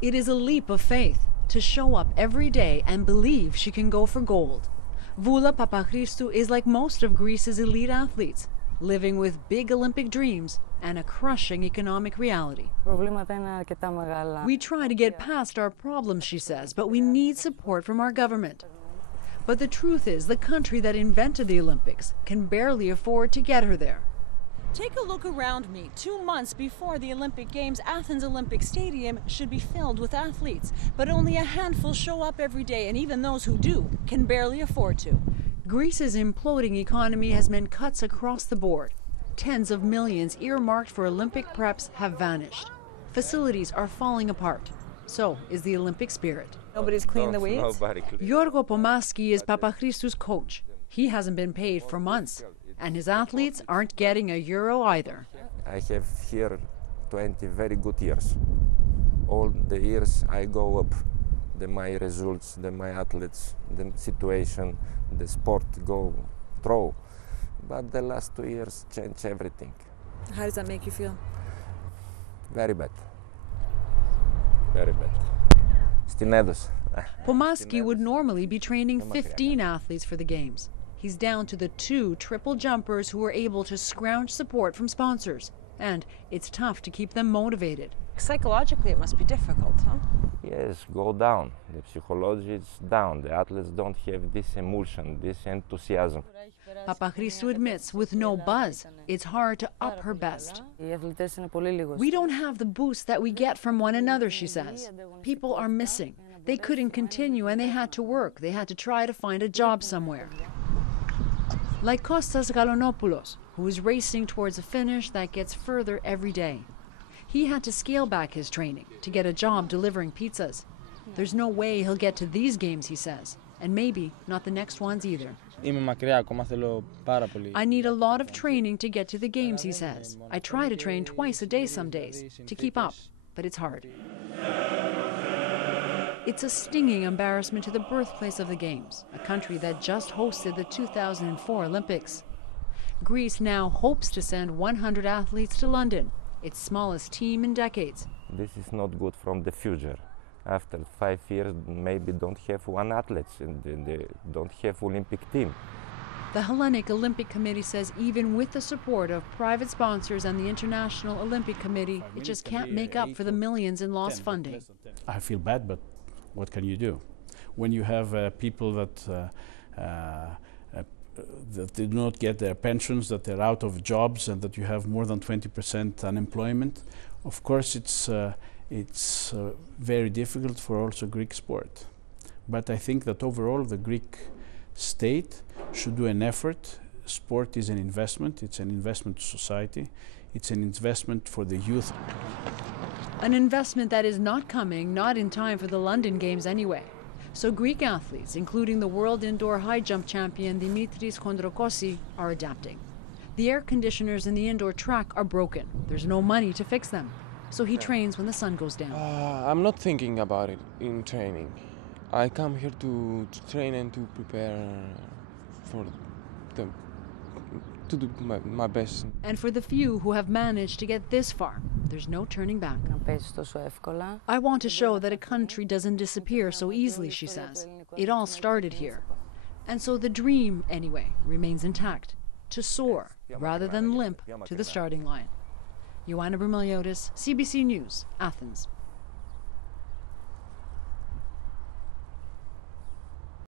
It is a leap of faith to show up every day and believe she can go for gold. Voula Papachristou is like most of Greece's elite athletes, living with big Olympic dreams and a crushing economic reality. We try to get past our problems, she says, but we need support from our government. But the truth is, the country that invented the Olympics can barely afford to get her there. Take a look around me. 2 months before the Olympic Games, Athens Olympic Stadium should be filled with athletes. But only a handful show up every day, and even those who do can barely afford to. Greece's imploding economy has meant cuts across the board. Tens of millions earmarked for Olympic preps have vanished. Facilities are falling apart. So is the Olympic spirit. Nobody's cleaned the weeds? Yorgo Pomaski is Papachristo's coach. He hasn't been paid for months. And his athletes aren't getting a euro either. I have here 20 very good years. All the years I go up. My results, my athletes, the situation, the sport go through. But the last 2 years change everything. How does that make you feel? Very bad. Very bad. Stinedos. Pomaski would normally be training 15 athletes for the Games. He's down to the 2 triple jumpers who are able to scrounge support from sponsors. And it's tough to keep them motivated. Psychologically, it must be difficult, huh? Yes, go down. The psychology is down. The athletes don't have this emulsion, this enthusiasm. Papachristou admits with no buzz, it's hard to up her best. We don't have the boost that we get from one another, she says. People are missing. They couldn't continue and they had to work. They had to try to find a job somewhere. Like Kostas Galonopoulos, who is racing towards a finish that gets further every day. He had to scale back his training to get a job delivering pizzas. There's no way he'll get to these games, he says, and maybe not the next ones either. I need a lot of training to get to the games, he says. I try to train twice a day some days to keep up, but it's hard. It's a stinging embarrassment to the birthplace of the Games, a country that just hosted the 2004 Olympics. Greece now hopes to send 100 athletes to London, its smallest team in decades. This is not good from the future. After 5 years, maybe don't have one athlete and they don't have Olympic team. The Hellenic Olympic Committee says even with the support of private sponsors and the International Olympic Committee, it just can't make up for the millions in lost funding. I feel bad, but what can you do? When you have people that they do not get their pensions, that they're out of jobs, and that you have more than 20% unemployment, of course it's very difficult for also Greek sport. But I think that overall the Greek state should do an effort. Sport is an investment. It's an investment to society. It's an investment for the youth. An investment that is not coming, not in time for the London Games anyway. So Greek athletes, including the world indoor high jump champion Dimitris Kondrokosi, are adapting. The air conditioners in the indoor track are broken. There's no money to fix them. So he trains when the sun goes down. I'm not thinking about it in training. I come here to train and to prepare to do my best. And for the few who have managed to get this far, there's no turning back. I want to show that a country doesn't disappear so easily, she says. It all started here. And so the dream, anyway, remains intact, to soar rather than limp to the starting line. Ioanna Roumelitois, CBC News, Athens.